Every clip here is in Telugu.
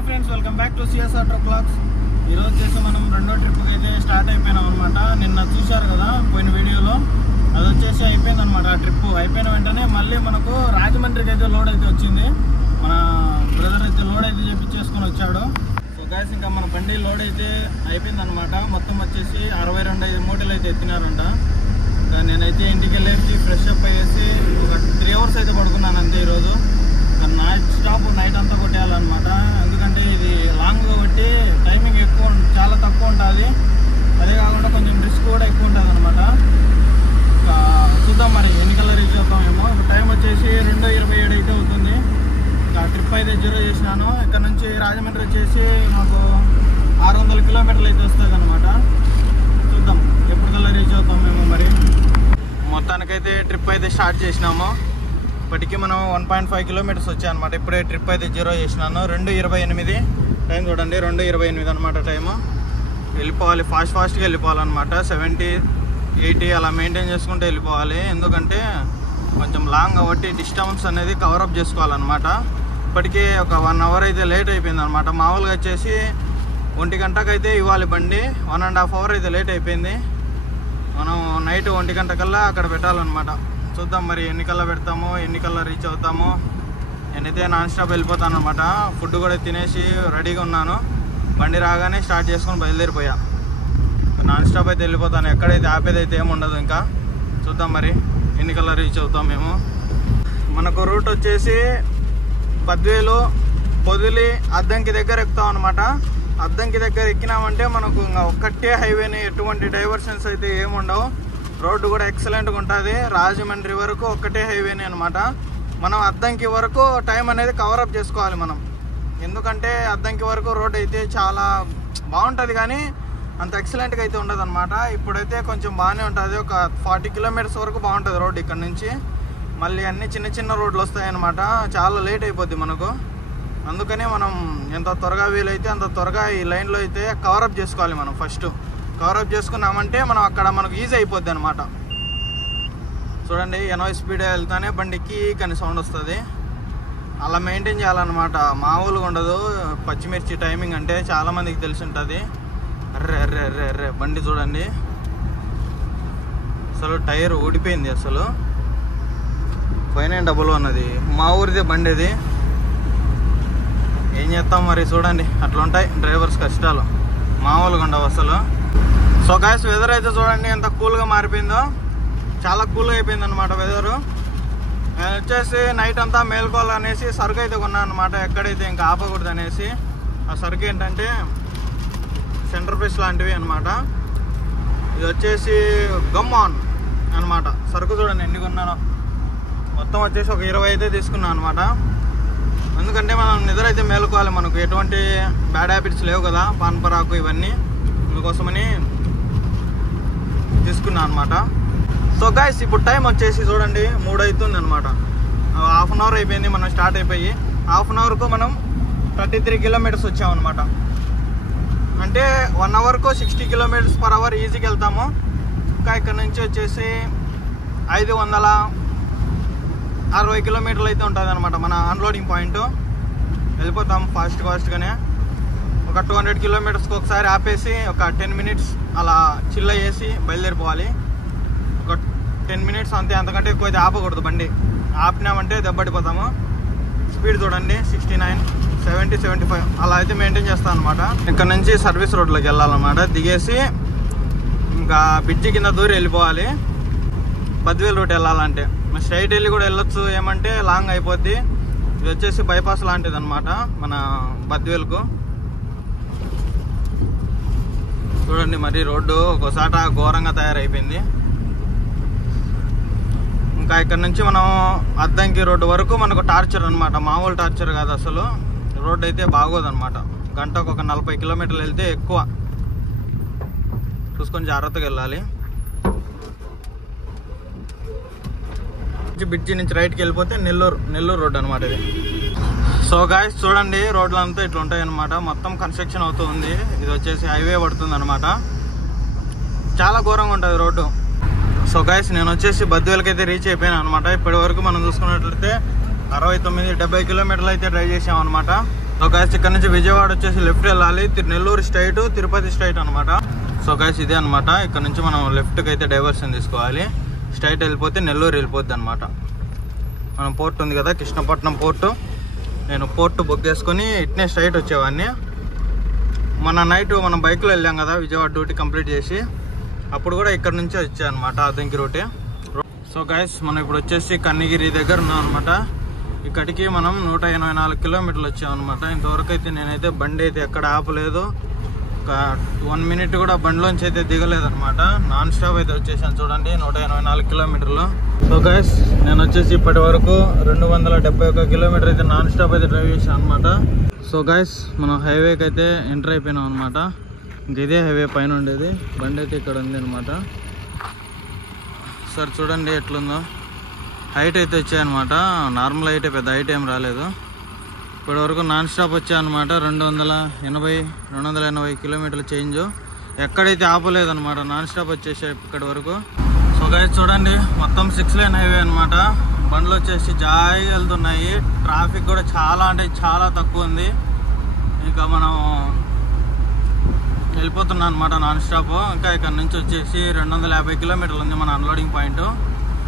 Hi friends, welcome back to CSR truck blogs. ఈరోజు వచ్చేసి మనం రెండో ట్రిప్కి అయితే స్టార్ట్ అయిపోయినాం అనమాట. నిన్న చూశారు కదా పోయిన వీడియోలో, అది వచ్చేసి అయిపోయింది అనమాట. ఆ ట్రిప్ అయిపోయిన వెంటనే మళ్ళీ మనకు రాజమండ్రికి అయితే లోడ్ అయితే వచ్చింది. మన బ్రదర్ అయితే లోడ్ అయితే చేపించేసుకొని వచ్చాడు. సో గైస్, ఇంకా మన బండి లోడ్ అయితే అయిపోయింది అనమాట. మొత్తం వచ్చేసి 62 మూటలు అయితే ఎత్తినారంట. నేనైతే ఇంటికి వెళ్ళేసి ఫ్రెష్ అప్ అయ్యేసి ఒక 3 అవర్స్ అయితే పడుకున్నాను అంతే. ఈరోజు నైట్ స్టాప్ నైట్ అంతా కొట్టేయాలన్నమాట. ఎందుకంటే ఇది లాంగ్ కాబట్టి టైమింగ్ ఎక్కువ, చాలా తక్కువ ఉంటుంది. అదే కాకుండా కొంచెం రిస్క్ కూడా ఎక్కువ ఉంటుంది అనమాట. చూద్దాం మరి ఎన్నికల్లో రీచ్ అవుతామేమో. టైం వచ్చేసి 2:27 అయితే అవుతుంది. ఇంకా ట్రిప్ అయితే 0 చేసినాను. ఇక్కడ నుంచి రాజమండ్రి వచ్చేసి మాకు 600 కిలోమీటర్లు అయితే వస్తుంది అనమాట. చూద్దాం ఎప్పటికల్లా రీచ్ అవుతామేమో మరి. మొత్తానికైతే ట్రిప్ అయితే స్టార్ట్ చేసినాము. ఇప్పటికీ మనం 1.5 కిలోమీటర్స్ వచ్చాయన్నమాట. ఇప్పుడే ట్రిప్ అయితే 0 చేసినాను. 2:28 టైం చూడండి, 2:28 అనమాట టైము. వెళ్ళిపోవాలి, ఫాస్ట్గా వెళ్ళిపోవాలన్నమాట. 70-80 అలా మెయింటైన్ చేసుకుంటూ వెళ్ళిపోవాలి. ఎందుకంటే కొంచెం లాంగ్ కాబట్టి డిస్టెన్స్ అనేది కవరప్ చేసుకోవాలన్నమాట. ఇప్పటికీ ఒక 1 అవర్ అయితే లేట్ అయిపోయింది అనమాట. మామూలుగా వచ్చేసి 1 గంటకు అయితే ఇవ్వాలి బండి, 1.5 అవర్ అయితే లేట్ అయిపోయింది. మనం నైట్ 1 గంట కల్లా అక్కడ పెట్టాలన్నమాట. చూద్దాం మరి ఎన్నికల్లా పెడతామో, ఎన్నికల్లా రీచ్ అవుతామో. నేనైతే నాన్ స్టాప్ వెళ్ళిపోతాను అనమాట. ఫుడ్ కూడా తినేసి రెడీగా ఉన్నాను. బండి రాగానే స్టార్ట్ చేసుకొని బయలుదేరిపోయా. నాన్ స్టాప్ అయితే వెళ్ళిపోతాను, ఎక్కడైతే ఆపేదైతే ఏమి ఉండదు. ఇంకా చూద్దాం మరి ఎన్నికల్లా రీచ్ అవుతాం మేము. మనకు రూట్ వచ్చేసి బద్వేలు, పొదిలి, అద్దంకి దగ్గర ఎక్కుతాం అనమాట. అద్దంకి దగ్గర ఎక్కినామంటే మనకు ఇంకా ఒక్కటే హైవేని, ఎటువంటి డైవర్షన్స్ అయితే ఏముండవు. రోడ్డు కూడా ఎక్సలెంట్గా ఉంటుంది. రాజమండ్రి వరకు ఒక్కటే హైవేనే అనమాట. మనం అద్దంకి వరకు టైం అనేది కవరప్ చేసుకోవాలి మనం. ఎందుకంటే అద్దంకి వరకు రోడ్ అయితే చాలా బాగుంటుంది, కానీ అంత ఎక్సలెంట్గా అయితే ఉండదు అనమాట. ఇప్పుడైతే కొంచెం బాగానే ఉంటుంది. ఒక 40 కిలోమీటర్స్ వరకు బాగుంటుంది రోడ్ ఇక్కడ నుంచి. మళ్ళీ అన్ని చిన్న రోడ్లు వస్తాయన్నమాట. చాలా లేట్ అయిపోద్ది మనకు. అందుకనే మనం ఎంత త్వరగా వీలైతే అంత త్వరగా ఈ లైన్లో అయితే కవరప్ చేసుకోవాలి మనం. ఫస్ట్ కవరప్ చేసుకున్నామంటే మనం అక్కడ మనకు ఈజీ అయిపోద్ది అనమాట. చూడండి, 80 స్పీడ్ వెళ్తానే బండికి కానీ సౌండ్ వస్తుంది. అలా మెయింటైన్ చేయాలన్నమాట. మామూలుగా ఉండదు పచ్చిమిర్చి టైమింగ్ అంటే. చాలామందికి తెలిసి ఉంటుంది. అర్రే బండి చూడండి, అసలు టైర్ ఊడిపోయింది. అసలు పైన డబుల్ ఉన్నది. మా ఊరిదే బండి ఇది. ఏం చేస్తాం మరి, చూడండి అట్లా ఉంటాయి డ్రైవర్స్ కష్టాలు. మామూలుగా ఉండవు అసలు. సో గైస్, వెదర్ అయితే చూడండి ఎంత కూల్గా మారిపోయిందో. చాలా కూల్గా అయిపోయింది అనమాట వెదరు. వచ్చేసి నైట్ అంతా మేల్కోవాలనేసి సరుకు అయితే కొన్నాను అనమాట. ఎక్కడైతే ఇంకా ఆపకూడదు అనేసి. ఆ సరుకు ఏంటంటే సెంటర్ పీస్ లాంటివి అనమాట. ఇది వచ్చేసి గమ్ ఆన్ అనమాట. సరుకు చూడండి ఎన్ని కొన్నాను. మొత్తం వచ్చేసి ఒక 20 అయితే తీసుకున్నాను అనమాట. ఎందుకంటే మనం నిద్ర అయితే మేలుకోవాలి. మనకు ఎటువంటి బ్యాడ్ హ్యాబిట్స్ లేవు కదా, పాన్పరాకు ఇవన్నీ. అందుకోసమని తీసుకున్నాను అనమాట. సో గైస్, ఇప్పుడు టైం వచ్చేసి చూడండి 3 అవుతుంది అనమాట. 1/2 అవర్ అయిపోయింది మనం స్టార్ట్ అయిపోయి. 1/2 అవర్కు మనం 33 కిలోమీటర్స్ వచ్చామన్నమాట. అంటే 1 అవర్కు 60 కిలోమీటర్స్ పర్ అవర్ ఈజీకి వెళ్తాము. ఇంకా ఇక్కడ నుంచి వచ్చేసి 560 కిలోమీటర్లు అయితే ఉంటుంది అనమాట మన అన్లోడింగ్ పాయింట్. వెళ్ళిపోతాం ఫాస్ట్గానే. ఒక 200 కిలోమీటర్స్కి ఒకసారి ఆపేసి ఒక 10 మినిట్స్ అలా చిల్ అయ్యేసి బయలుదేరిపోవాలి. ఒక 10 మినిట్స్ అంతే, అంతకంటే ఎక్కువ అయితే ఆపకూడదు బండి. ఆపినామంటే దెబ్బడిపోతాము. స్పీడ్ చూడండి 69, 70, 75 అలా అయితే మెయింటైన్ చేస్తాను అనమాట. ఇక్కడ నుంచి సర్వీస్ రోడ్లోకి వెళ్ళాలన్నమాట. దిగేసి ఇంకా బ్రిడ్జి కింద దూరి వెళ్ళిపోవాలి. బద్వేలు రూట్ వెళ్ళాలంటే స్ట్రైట్ వెళ్ళి కూడా వెళ్ళొచ్చు. ఏమంటే లాంగ్ అయిపోద్ది. ఇది వచ్చేసి బైపాస్ లాంటిది అనమాట మన బద్వేలుకు. చూడండి మరి రోడ్డు ఒకసాట ఘోరంగా తయారైపోయింది. ఇంకా ఇక్కడ నుంచి మనం అద్దంకి రోడ్డు వరకు మనకు టార్చర్ అనమాట. మామూలు టార్చర్ కాదు అసలు. రోడ్డు అయితే బాగోదన్నమాట. గంటకు ఒక 40 కిలోమీటర్లు వెళ్తే ఎక్కువ. చూసుకొని జాగ్రత్తగా వెళ్ళాలి. బ్రిడ్జి నుంచి రైట్కి వెళ్ళిపోతే నెల్లూరు రోడ్ అనమాట ఇది. సో గాయస్, చూడండి రోడ్లు అంతా ఇట్లా ఉంటాయి అనమాట. మొత్తం కన్స్ట్రక్షన్ అవుతుంది. ఇది వచ్చేసి హైవే పడుతుంది అనమాట. చాలా ఘోరంగా ఉంటుంది రోడ్డు. సో గాయస్, నేను వచ్చేసి బద్వేలకి అయితే రీచ్ అయిపోయాను అనమాట. ఇప్పటి వరకు మనం చూసుకున్నట్లయితే 69-70 కిలోమీటర్లు అయితే డ్రైవ్ చేసాం అనమాట. సో గైస్ ఇక్కడ నుంచి విజయవాడ వచ్చేసి లెఫ్ట్ వెళ్ళాలి, నెల్లూరు స్ట్రైట్, తిరుపతి స్ట్రైట్ అనమాట. సో గైస్ ఇదే అనమాట, ఇక్కడ నుంచి మనం లెఫ్ట్కి అయితే డైవర్షన్ తీసుకోవాలి. స్ట్రైట్ వెళ్ళిపోతే నెల్లూరు వెళ్ళిపోద్ది అనమాట. మనం పోర్ట్ ఉంది కదా, కృష్ణపట్నం పోర్టు, నేను పోర్టు బుక్ చేసుకుని ఇట్నే స్ట్రైట్ వచ్చేవాడిని. మన నైట్ మనం బైక్లో వెళ్ళాం కదా విజయవాడ డ్యూటీ కంప్లీట్ చేసి, అప్పుడు కూడా ఇక్కడ నుంచే వచ్చాయన్నమాట అదంకి రూటే. సో గైస్ మనం ఇప్పుడు వచ్చేసి కన్నగిరి దగ్గర ఉన్నాం అనమాట. ఇక్కడికి మనం 184 కిలోమీటర్లు వచ్చామన్నమాట. ఇంతవరకు అయితే నేనైతే బండి అయితే ఎక్కడ ఆపలేదు, ఒక 1 మినిట్ కూడా బండిలోంచి అయితే దిగలేదన్నమాట. నాన్ స్టాప్ అయితే వచ్చేసాను చూడండి, 184 కిలోమీటర్లు. సో గైస్ నేను వచ్చేసి ఇప్పటి వరకు 271 కిలోమీటర్ అయితే నాన్ స్టాప్ అయితే డ్రైవ్ చేశాను అనమాట. సో గైస్ మనం హైవేకి అయితే ఎంటర్ అయిపోయినాం అనమాట. ఇంక ఇదే హైవే పైన ఉండేది, బండి అయితే ఇక్కడ ఉంది అనమాట. సార్ చూడండి ఎట్లుందో, హైట్ అయితే వచ్చాయన్నమాట. నార్మల్ హైటే, పెద్ద హైట్ ఏం రాలేదు. ఇప్పటి వరకు నాన్ స్టాప్ వచ్చాయన్నమాట. 280 కిలోమీటర్ల చేంజ్, ఎక్కడైతే ఆపలేదన్నమాట, నాన్ స్టాప్ వచ్చేసాయి ఇక్కడి వరకు. సో గైస్ చూడండి మొత్తం 6 లేన్ హైవే అనమాట. బండ్లు వచ్చేసి జాయిగా వెళ్తున్నాయి, ట్రాఫిక్ కూడా చాలా అంటే చాలా తక్కువ ఉంది. ఇంకా మనం వెళ్ళిపోతున్నాం అనమాట నాన్ స్టాప్. ఇంకా ఇక్కడ నుంచి వచ్చేసి 250 కిలోమీటర్లు ఉంది మన అన్లోడింగ్ పాయింట్.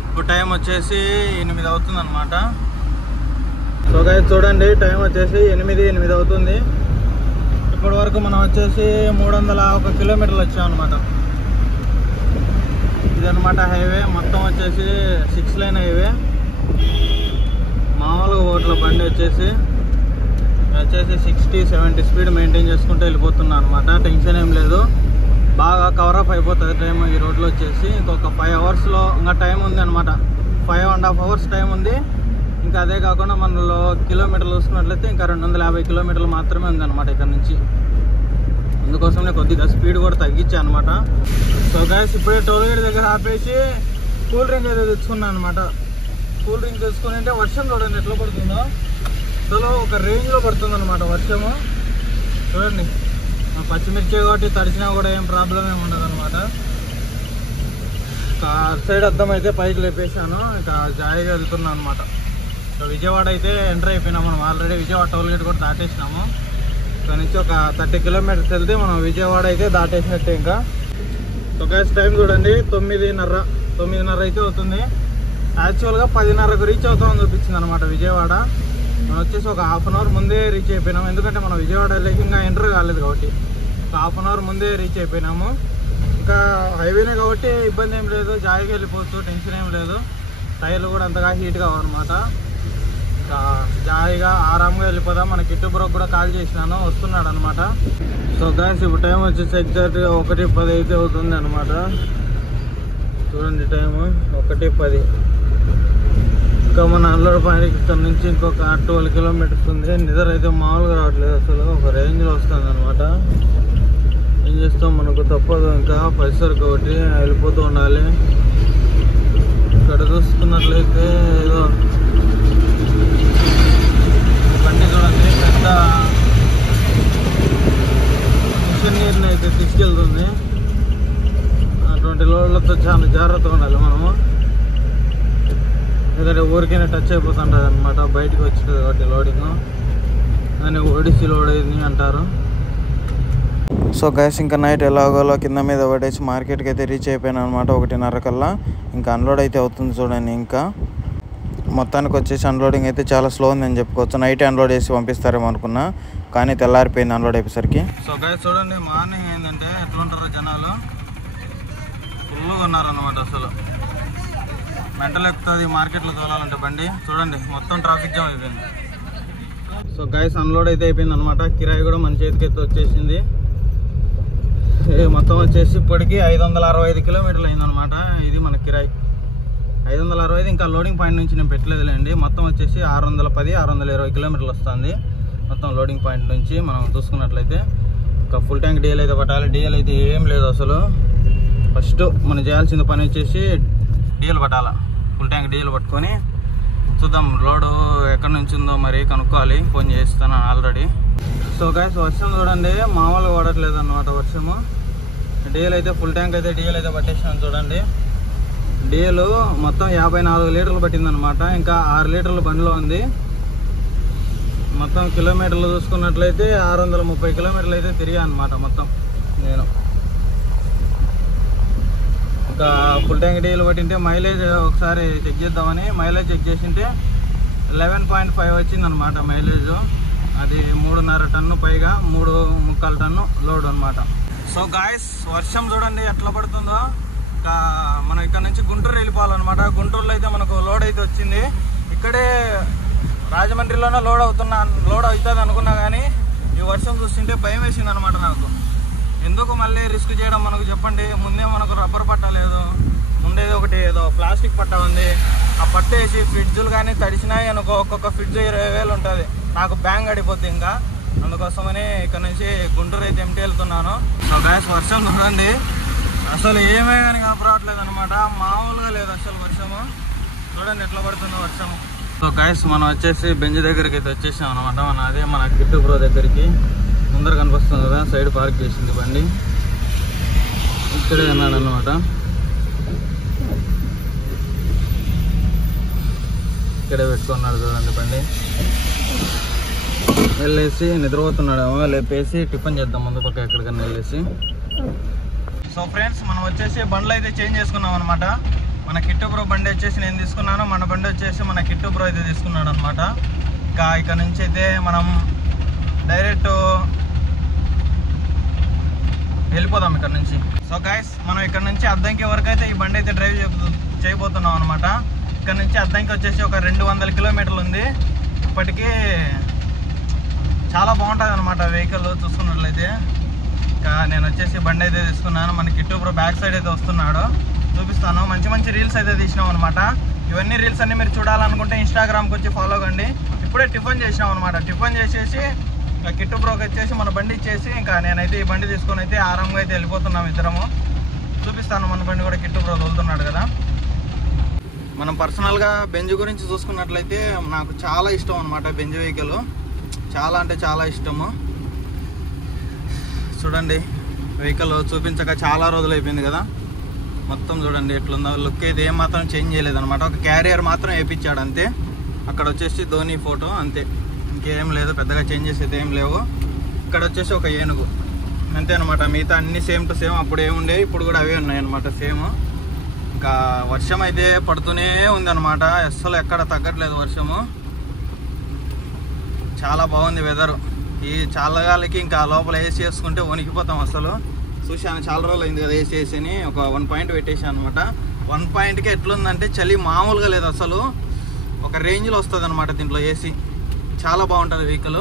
ఇప్పుడు టైం వచ్చేసి 8 అవుతుంది అనమాట. సో గైస్ చూడండి టైం వచ్చేసి 8 అవుతుంది. ఇప్పటి వరకు మనం వచ్చేసి 301 కిలోమీటర్లు వచ్చామన్నమాట. ఇదనమాట హైవే మొత్తం వచ్చేసి 6 లేన్ హైవే. మామూలుగా ఓట్ల బండి వచ్చేసి 60-70 స్పీడ్ మెయింటైన్ చేసుకుంటూ వెళ్ళిపోతున్నా అనమాట. టెన్షన్ ఏం లేదు, బాగా కవరప్ అయిపోతుంది టైం ఈ రోడ్లో వచ్చేసి. ఇంకొక 5 అవర్స్లో ఇంకా టైం ఉంది అనమాట, 5.5 అవర్స్ టైం ఉంది. ఇంకా అదే కాకుండా మనలో కిలోమీటర్లు చూసుకున్నట్లయితే ఇంకా 250 కిలోమీటర్లు మాత్రమే ఉంది అనమాట ఇక్కడ నుంచి. అందుకోసమే కొద్దిగా స్పీడ్ కూడా తగ్గించాను అనమాట. సో గైస్ ఇప్పుడే టోల్ గేట్ దగ్గర ఆపేసి కూల్ డ్రింక్ అయితే తెచ్చుకున్నాను అనమాట. కూల్ డ్రింక్ తెచ్చుకుని అంటే వర్షం చూడండి ఎట్లా పడుతుందో, అసలు ఒక రేంజ్లో పడుతుంది అనమాట వర్షము. చూడండి పచ్చిమిర్చి కాబట్టి తడిచినా కూడా ఏం ప్రాబ్లం ఏమి ఉండదు అనమాట. ఇంకా అటు సైడ్ అద్దం అయితే పైకి లేపేసాను, ఇంకా జాయిగా వెళ్తున్నాను అనమాట. సో విజయవాడ అయితే ఎంటర్ అయిపోయినాము మనం ఆల్రెడీ. విజయవాడ టోల్ గేట్ కూడా దాటేసినాము. ఇక్కడ నుంచి ఒక 30 కిలోమీటర్స్ వెళ్తే మనం విజయవాడ అయితే దాటేసినట్టే. ఇంకా సో గైస్ టైం చూడండి 9:30 అయితే అవుతుంది. యాక్చువల్గా 10:30కు రీచ్ అవుతామని చూపించింది అనమాట విజయవాడ. మనం వచ్చేసి ఒక 1/2 అవర్ ముందే రీచ్ అయిపోయినాము, ఎందుకంటే మనం విజయవాడ వెళ్ళేకి ఇంకా ఎంటర్ కాలేదు కాబట్టి. ఒక 1/2 అవర్ ముందే రీచ్ అయిపోయినాము. ఇంకా హైవేనే కాబట్టి ఇబ్బంది ఏం లేదు, జాయిగా వెళ్ళిపోవచ్చు, టెన్షన్ ఏం లేదు. టైర్లు కూడా అంతగా హీట్ కావన్నమాట. ఇంకా జాయిగా ఆరాంగా వెళ్ళిపోదాం. మన కిట్టు బ్రోకి కూడా కాల్ చేసినాను, వస్తున్నాడు అనమాట. సో గైస్ ఇప్పుడు టైం వచ్చేసి ఎగ్జాక్ట్గా 1:10 అయితే అవుతుంది అనమాట. చూడండి టైము 1:10. ఇంకా మన అల్లూరు పాయింట్ ఇక్కడ నుంచి ఇంకొక 12 కిలోమీటర్స్ ఉంది. నిద్ర అయితే మామూలుగా రావట్లేదు, అసలు ఒక రేంజ్లో వస్తుంది అనమాట. ఏం చేస్తాం, మనకు తప్పదు, ఇంకా పరిసర కాబట్టి వెళ్ళిపోతూ ఉండాలి. ఇక్కడ చూసుకున్నట్లయితే ఏదో బండి చూడండి పెద్ద మిషన్ నీరుని అయితే తీసుకెళ్తుంది. అటువంటి లోడ్లతో చాలా జాగ్రత్తగా ఉండాలి మనము, ఎందుకంటే ఊరికైనా టచ్ అయిపోతుంటుంది అనమాట. బయటకు వచ్చింది కాబట్టి లోడింగ్ దాన్ని ఒడిసి లోడ్ అయింది అంటారు. సో గైస్ ఇంకా నైట్ ఎలాగోలో కింద మీద పడేసి మార్కెట్కి అయితే రీచ్ అయిపోయాను అనమాట 1:30 కల్లా. ఇంకా అన్లోడ్ అయితే అవుతుంది చూడండి. ఇంకా మొత్తానికి వచ్చేసి అన్లోడింగ్ అయితే చాలా స్లో ఉందని చెప్పుకోవచ్చు. నైట్ అన్లోడ్ చేసి పంపిస్తారేమో అనుకున్నా, కానీ తెల్లారిపోయింది అన్లోడ్ అయిపోయేసరికి. సో గైస్ చూడండి మార్నింగ్ ఏంటంటే ఎట్లా ఉంటారో జనాలు, ఫుల్గా ఉన్నారన్నమాట. అసలు మెంటల్ ఎక్కుతుంది మార్కెట్లో తోలాలంటే బండి. చూడండి మొత్తం ట్రాఫిక్ జామ్ అయిపోయింది. సో గైస్ అన్లోడ్ అయితే అయిపోయింది అనమాట. కిరాయి కూడా మన చేతికి అయితే వచ్చేసింది. మొత్తం వచ్చేసి ఇప్పటికి 565 కిలోమీటర్లు అయిందనమాట. ఇది మన కిరాయి 565. ఇంకా లోడింగ్ పాయింట్ నుంచి నేను పెట్టలేదులేండి. మొత్తం వచ్చేసి 620 కిలోమీటర్లు వస్తుంది మొత్తం లోడింగ్ పాయింట్ నుంచి. మనం చూసుకున్నట్లయితే ఇంకా ఫుల్ ట్యాంక్ డీఎల్ అయితే పట్టాలి. డీఎల్ అయితే ఏం లేదు అసలు. ఫస్ట్ మనం చేయాల్సిన పని వచ్చేసి డీఎల్ పట్టాలి. ఫుల్ ట్యాంక్ డీఎల్ పట్టుకొని చూద్దాం లోడు ఎక్కడి నుంచి ఉందో మరి కనుక్కోవాలి. ఫోన్ చేస్తాను ఆల్రెడీ. సో గైస్ వర్షం చూడండి మామూలుగా పడట్లేదు అన్నమాట వర్షము. డీఎల్ అయితే ఫుల్ ట్యాంక్ అయితే డీఎల్ అయితే పట్టేసినాను చూడండి. డీఎల్ మొత్తం 54 లీటర్లు పట్టిందనమాట. ఇంకా 6 లీటర్లు బండిలో ఉంది. మొత్తం కిలోమీటర్లు చూసుకున్నట్లయితే 630 కిలోమీటర్లు అయితే తిరిగా అనమాట మొత్తం నేను. ఇంకా ఫుల్ ట్యాంక్ డీజిల్ పట్టింటే మైలేజ్ ఒకసారి చెక్ చేద్దామని మైలేజ్ చెక్ చేసింటే 11.5 వచ్చిందనమాట మైలేజ్. అది 3.5 టన్ను పైగా 3.25 టన్ను లోడ్ అనమాట. సో గాయస్ వర్షం చూడండి ఎట్లా పడుతుందో. ఇంకా మనం ఇక్కడ నుంచి గుంటూరు వెళ్ళిపోవాలన్నమాట. గుంటూరులో అయితే మనకు లోడ్ అయితే వచ్చింది. ఇక్కడే రాజమండ్రిలోనే లోడ్ అవుతుంది అనుకున్నా కానీ ఈ వర్షం చూస్తుంటే భయం వేసింది అనమాట నాకు. ఎందుకు మళ్ళీ రిస్క్ చేయడం మనకు చెప్పండి. ముందే మనకు రబ్బర్ పట్ట లేదు, ముందేది ఒకటి ఏదో ప్లాస్టిక్ పట్ట ఉంది. ఆ పట్ట వేసి ఫ్రిడ్జులు కానీ తడిసినాయి అనుకో ఒక్కొక్క ఫ్రిడ్జ్ 20,000 ఉంటుంది. నాకు బ్యాంక్ అడిపోద్ది. ఇంకా అందుకోసమని ఇక్కడ నుంచి గుంటూరు అయితే ఎంటీ వెళ్తున్నాను. సో గాయస్ వర్షం చూడండి అసలు ఏమే కానీ కాపరావట్లేదు అనమాట. మామూలుగా లేదు అసలు వర్షము. చూడండి ఎట్లా పడుతుందో వర్షము. సో గాయస్ మనం వచ్చేసి బెంజ్ దగ్గరికి అయితే వచ్చేసాం అనమాట. మన కిట్టు బ్రో దగ్గరికి. ముందర కనిపిస్తుంది కదా సైడ్ పార్క్ చేసింది బండి. ఇక్కడే అన్నాడు అనమాట. ఇక్కడే పెట్టుకున్నాడు చూడండి బండి. వెళ్ళేసి నిద్రపోతున్నాడేమో, లేపేసి టిఫిన్ చేద్దాం ముందు పక్క ఎక్కడికన్నా వెళ్ళేసి. సో ఫ్రెండ్స్ మనం వచ్చేసి బండ్లు అయితే చేంజ్ చేసుకున్నాం అనమాట. మన కిట్టు బ్రో బండి వచ్చేసి నేను తీసుకున్నాను, మన బండి వచ్చేసి మన కిట్టు బ్రో అయితే తీసుకున్నాడు అనమాట. ఇంకా ఇక్కడ నుంచి అయితే మనం డైరెక్ట్ వెళ్ళిపోదాం ఇక్కడ నుంచి. సో గైస్ మనం ఇక్కడ నుంచి అద్దంకి వరకు అయితే ఈ బండి అయితే డ్రైవ్ చేయబోతున్నాం అనమాట. ఇక్కడ నుంచి అద్దంకి వచ్చేసి ఒక 200 కిలోమీటర్లు ఉంది. ఇప్పటికీ చాలా బాగుంటుంది అనమాట వెహికల్ చూసుకున్నట్లయితే. ఇంకా నేను వచ్చేసి బండి అయితే తీసుకున్నాను. మన కిట్టు బ్రో బ్యాక్ సైడ్ అయితే వస్తున్నాడు, చూపిస్తాను. మంచి మంచి రీల్స్ అయితే తీసినాం అనమాట. ఇవన్నీ రీల్స్ అన్ని మీరు చూడాలనుకుంటే ఇన్స్టాగ్రామ్కి వచ్చి ఫాలో కండి. ఇప్పుడే టిఫిన్ చేసినాం అనమాట. టిఫిన్ చేసేసి ఇంకా కిట్టు బ్రోకి వచ్చేసి మన బండి ఇచ్చేసి ఇంకా నేనైతే ఈ బండి తీసుకొని అయితే ఆరాంగా అయితే వెళ్ళిపోతున్నాం ఇద్దరము. చూపిస్తాను మన బండి కూడా కిట్టు బ్రో తోలుతున్నాడు కదా. మనం పర్సనల్గా బెంజ్ గురించి చూసుకున్నట్లయితే నాకు చాలా ఇష్టం అనమాట. బెంజ్ వెహికల్ చాలా అంటే చాలా ఇష్టము. చూడండి వెహికల్ చూపించక చాలా రోజులు అయిపోయింది కదా. మొత్తం చూడండి ఎట్లుందో లుక్ అయితే ఏమాత్రం చేంజ్ చేయలేదన్నమాట. ఒక క్యారియర్ మాత్రం వేయించాడు అంతే. అక్కడ వచ్చేసి ధోని ఫోటో అంతే, ఇంకేం లేదు. పెద్దగా చేంజెస్ అయితే ఏం లేవు. ఇక్కడ వచ్చేసి ఒక ఏనుగు అంతే అనమాట. మిగతా అన్ని సేమ్ టు సేమ్. అప్పుడు ఏముండే ఇప్పుడు కూడా అవే ఉన్నాయన్నమాట సేమ్. ఇంకా వర్షం అయితే పడుతూనే ఉందన్నమాట. అస్సలు ఎక్కడ తగ్గట్లేదు వర్షము. చాలా బాగుంది వెదరు. ఈ చల్లగాలికి ఇంకా లోపల ఏసీ వేసుకుంటే వణికిపోతాం అసలు. చూశాను చాలా రోజులు అయింది కదా ఏసీ వేసిని. ఒక 1 పాయింట్ పెట్టేసాను అనమాట. 1 పాయింట్కి ఎట్లుందంటే చలి మామూలుగా లేదు అసలు. ఒక రేంజ్లో వస్తుంది అనమాట దీంట్లో ఏసీ. చాలా బాగుంటుంది వెహికల్.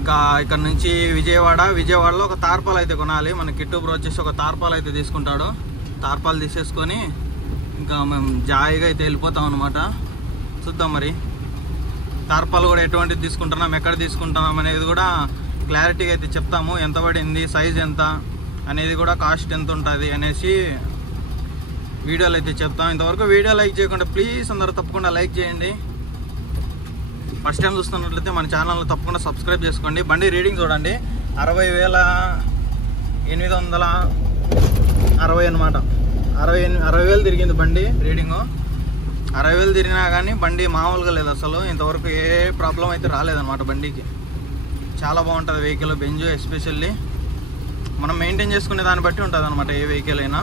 ఇంకా ఇక్కడ నుంచి విజయవాడలో ఒక తార్పాల్ అయితే కొనాలి. మన కిట్టు బ్రో వచ్చేసి ఒక తార్పాల్ అయితే తీసుకుంటాడు. తార్పాల్ తీసేసుకొని ఇంకా మేము జాయిగా అయితే వెళ్ళిపోతాం అనమాట. చూద్దాం మరి తార్పాల్ కూడా ఎటువంటిది తీసుకుంటున్నాం, ఎక్కడ తీసుకుంటున్నాం అనేది కూడా క్లారిటీగా అయితే చెప్తాము. ఎంత పడింది, సైజ్ ఎంత అనేది కూడా, కాస్ట్ ఎంత ఉంటుంది అనేసి వీడియోలు అయితే చెప్తాం. ఇంతవరకు వీడియో లైక్ చేయకుండా ప్లీజ్ అందరూ తప్పకుండా లైక్ చేయండి. ఫస్ట్ టైం చూస్తున్నట్లయితే మన ఛానల్ని తప్పకుండా సబ్స్క్రైబ్ చేసుకోండి. బండి రీడింగ్ చూడండి 60,860 అనమాట. 60,000 తిరిగింది బండి రీడింగు. 60,000 తిరిగినా కానీ బండి మామూలుగా లేదు అసలు. ఇంతవరకు ఏ ప్రాబ్లం అయితే రాలేదన్నమాట బండికి. చాలా బాగుంటుంది వెహికల్ బెంజ్. ఎస్పెషల్లీ మనం మెయింటైన్ చేసుకునే దాన్ని బట్టి ఉంటుంది అనమాట ఏ వెహికల్ అయినా.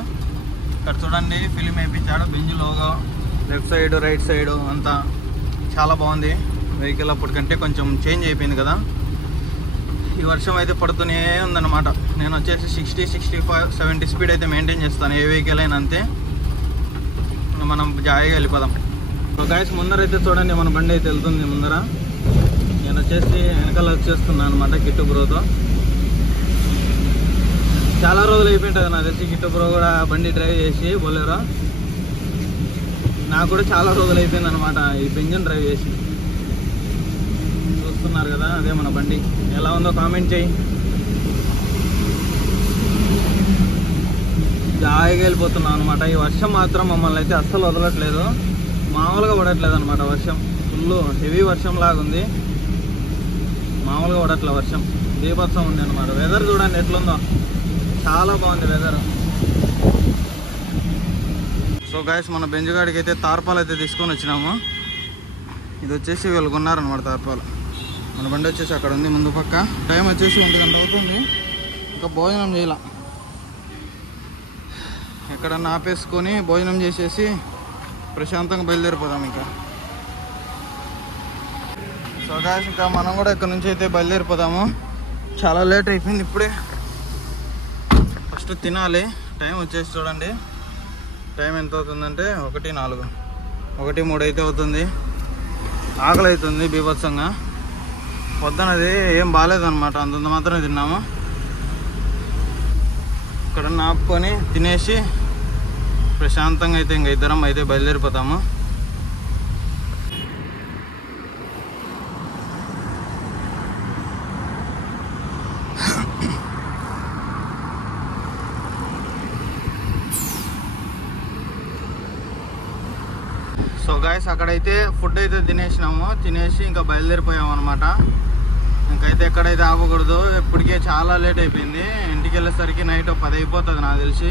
ఇక్కడ చూడండి ఫిలిం వేయించాడు Benz logo. Left side right side అంతా చాలా బాగుంది వెహికల్. అప్పటికంటే కొంచెం చేంజ్ అయిపోయింది కదా. ఈ వర్షం అయితే పడుతూనే ఉందన్నమాట. నేను వచ్చేసి 60, 65, 70 స్పీడ్ అయితే మెయింటైన్ చేస్తాను ఏ వెహికల్ అయినా అంతే. మనం జాయిగా వెళ్ళిపోదాం. గాయస్ ముందర అయితే చూడండి మన బండి అయితే వెళ్తుంది ముందర. నేను వచ్చేసి వెనకాల వచ్చేస్తున్నాను అనమాట కిట్టు బ్రోతో. చాలా రోజులు అయిపోయింటుంది నాకు తెలిసి కిట్టు బ్రో కూడా బండి డ్రైవ్ చేసి బొలెరో. నాకు కూడా చాలా రోజులు అయిపోయింది అనమాట ఈ బెంజన్ డ్రైవ్ చేసి. చూస్తున్నారు కదా అదే మన బండి. ఎలా ఉందో కామెంట్ చేయి. జాయిగా వెళ్ళిపోతున్నాం అనమాట. ఈ వర్షం మాత్రం మమ్మల్ని అయితే అస్సలు వదలట్లేదు. మామూలుగా పడట్లేదు అనమాట వర్షం. ఫుల్ హెవీ వర్షం లాగా ఉంది. మామూలుగా పడట్లే వర్షం. బీభత్సం ఉంది అనమాట. వెదర్ చూడండి ఎట్లుందో, చాలా బాగుంది వెదర్. సో గైస్ మన బెంజ్ గాడికి అయితే తార్పాలు అయితే తీసుకొని వచ్చినాము. ఇది వచ్చేసి వీళ్ళు కొన్నారనమాట తార్పాలు. మన బండి వచ్చేసి అక్కడ ఉంది ముందు పక్క. టైం వచ్చేసి 1 గంట అవుతుంది, ఇంకా భోజనం చేయాల. ఎక్కడన్నా ఆపేసుకొని భోజనం చేసేసి ప్రశాంతంగా బయలుదేరిపోదాం ఇంకా. సో గాయ్స్ ఇంకా మనం కూడా ఇక్కడ నుంచి అయితే బయలుదేరిపోదాము. చాలా లేట్ అయిపోయింది ఇప్పుడే. ఫస్ట్ తినాలి. టైం వచ్చేసి చూడండి, టైం ఎంత అవుతుందంటే 1:04, 1:03 అయితే అవుతుంది. ఆకలి అవుతుంది బీభత్సంగా. పొద్దునది ఏం బాగాలేదన్నమాట, అంతంత మాత్రమే తిన్నాము. ఇక్కడ ఆపుకొని తినేసి ప్రశాంతంగా అయితే ఇంక ఇద్దరం అయితే బయలుదేరిపోతాము. సో గాయస్ అక్కడైతే ఫుడ్ అయితే తినేసినాము. తినేసి ఇంకా బయలుదేరిపోయాము అనమాట. ఇంకైతే ఎక్కడైతే ఆపకూడదు. ఇప్పటికే చాలా లేట్ అయిపోయింది. ఇంటికి వెళ్ళేసరికి నైట్ 10 అయిపోతుంది నాకు తెలిసి.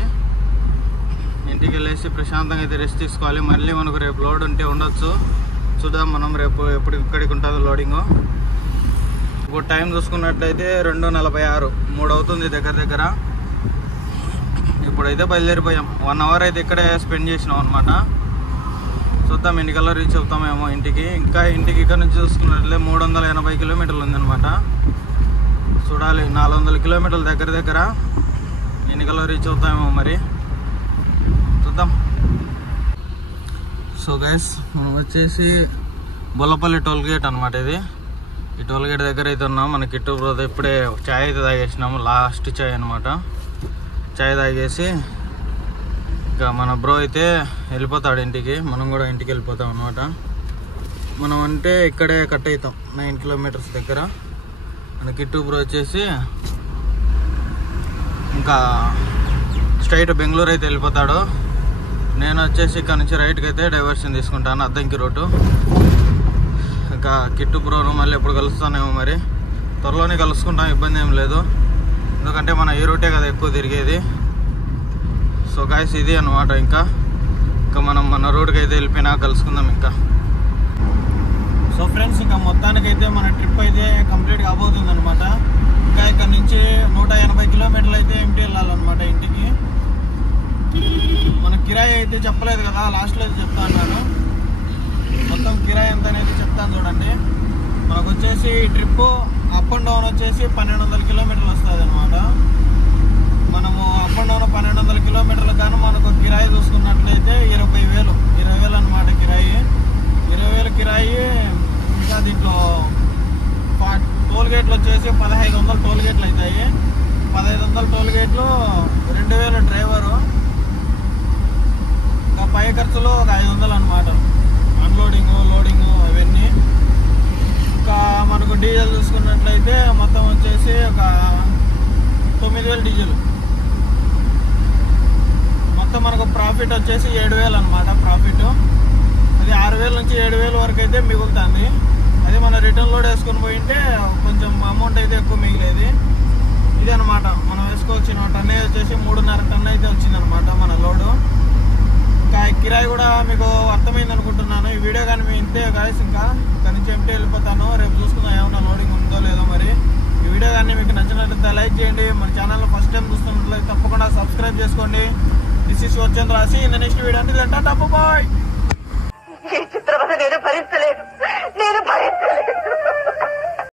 ఇంటికి వెళ్ళేసి ప్రశాంతంగా అయితే రెస్ట్ తీసుకోవాలి. మళ్ళీ మనకు రేపు లోడ్ ఉంటే ఉండొచ్చు, చూద్దాం మనం రేపు ఎప్పుడు ఇక్కడికి ఉంటుందో లోడింగ్. ఇప్పుడు టైం చూసుకున్నట్లయితే 2:46, 3 అవుతుంది దగ్గర. ఇప్పుడైతే బయలుదేరిపోయాం. 1 అవర్ అయితే ఇక్కడే స్పెండ్ చేసినాం అనమాట. చూద్దాం ఎన్నికల్లో రీచ్ అవుతామేమో ఇంటికి. ఇంకా ఇంటికి ఇక్కడ నుంచి చూసుకున్నట్లే 380 కిలోమీటర్లు ఉందన్నమాట. చూడాలి, 400 కిలోమీటర్ల దగ్గర ఎన్నికల్లో రీచ్ అవుతామేమో మరి, చూద్దాం. సో గైస్ మనం వచ్చేసి బొల్లపల్లి టోల్ గేట్ అనమాట ఇది. ఈ టోల్ గేట్ దగ్గర అయితే ఉన్నాం. మన కిట్టు బ్రో ఇప్పుడే చాయ్ అయితే తాగేసినాము, లాస్ట్ చాయ్ అనమాట. చాయ్ తాగేసి ఇంకా మన బ్రో అయితే వెళ్ళిపోతాడు ఇంటికి. మనం కూడా ఇంటికి వెళ్ళిపోతాం అనమాట. మనం అంటే ఇక్కడే కట్ అవుతాం 9 కిలోమీటర్స్ దగ్గర. మన కిట్టు బ్రో వచ్చేసి ఇంకా స్ట్రైట్ బెంగళూరు అయితే వెళ్ళిపోతాడు. నేను వచ్చేసి ఇక్కడ నుంచి రైట్కి అయితే డైవర్షన్ తీసుకుంటాను, అద్దంకి రోడ్డు. ఇంకా కిట్టు బ్రోను మళ్ళీ ఎప్పుడు కలుస్తానేమో మరి, త్వరలోనే కలుసుకుంటాం, ఇబ్బంది ఏం లేదు. ఎందుకంటే మన ఈ రూటే కదా ఎక్కువ తిరిగేది. సో గాయస్ ఇది అనమాట. ఇంకా మనం మన రోడ్కి అయితే వెళ్ళిపోయినా కలుసుకుందాం ఇంకా. సో ఫ్రెండ్స్ ఇంకా మొత్తానికైతే మన ట్రిప్ అయితే కంప్లీట్గా అవబోతుంది అనమాట. ఇంకా ఇక్కడ నుంచి 180 కిలోమీటర్లు అయితే ఎంటీ వెళ్ళాలన్నమాట ఇంటికి. మన కిరాయి అయితే చెప్పలేదు కదా, లాస్ట్లో అయితే చెప్తాను నేను. మొత్తం కిరాయి ఎంత అనేది చెప్తాను చూడండి. మనకు వచ్చేసి ట్రిప్ అప్ అండ్ డౌన్ వచ్చేసి 1200 కిలోమీటర్లు వస్తుంది అనమాట. మనము అప్ అండ్ డౌన్ 1200 కిలోమీటర్లకు కానీ మనకు కిరాయి చూసుకున్నట్లయితే 20,000 అనమాట కిరాయి. 20,000 కిరాయి. ఇంకా దీంట్లో టోల్ గేట్లు వచ్చేసి 1,500 టోల్ గేట్లు అవుతాయి. 1,500 టోల్ గేట్లు, 2,000 డ్రైవరు, ఇంకా పై ఖర్చులు ఒక 500 అనమాట. అన్లోడింగు, లోడింగు అవన్నీ. ఇంకా మనకు డీజిల్ చూసుకున్నట్లయితే మొత్తం వచ్చేసి ఒక 9,000 డీజిల్. మొత్తం మనకు ప్రాఫిట్ వచ్చేసి 7,000 అనమాట ప్రాఫిట్. అది 6,000 నుంచి 7,000 వరకు అయితే మిగులుతుంది. అది మన రిటర్న్ లోడ్ వేసుకొని పోయింటే కొంచెం అమౌంట్ అయితే ఎక్కువ మిగిలేది. ఇది అనమాట మనం వేసుకోవచ్చిన టన్నే వచ్చేసి 3.5 టన్ను అయితే వచ్చిందనమాట మన లోడు. ఇంకా కిరాయి కూడా మీకు అర్థమైంది అనుకుంటున్నాను. ఈ వీడియో కానీ మీ ఇంతే గాయస్. ఇంకా ఇక్కడ నుంచి ఎంటీ వెళ్ళిపోతాను. రేపు చూసుకుందాం ఏమన్నా లోడింగ్ ఉందో లేదో మరి. ఈ వీడియో కానీ మీకు నచ్చినట్లయితే లైక్ చేయండి. మన ఛానల్లో ఫస్ట్ టైం చూస్తున్నట్లయితే తప్పకుండా సబ్స్క్రైబ్ చేసుకోండి. This is your Chandra. See in the next video. అంటే టాటా బాయ్. ఈ చిత్రవద నేను భరించలేదు.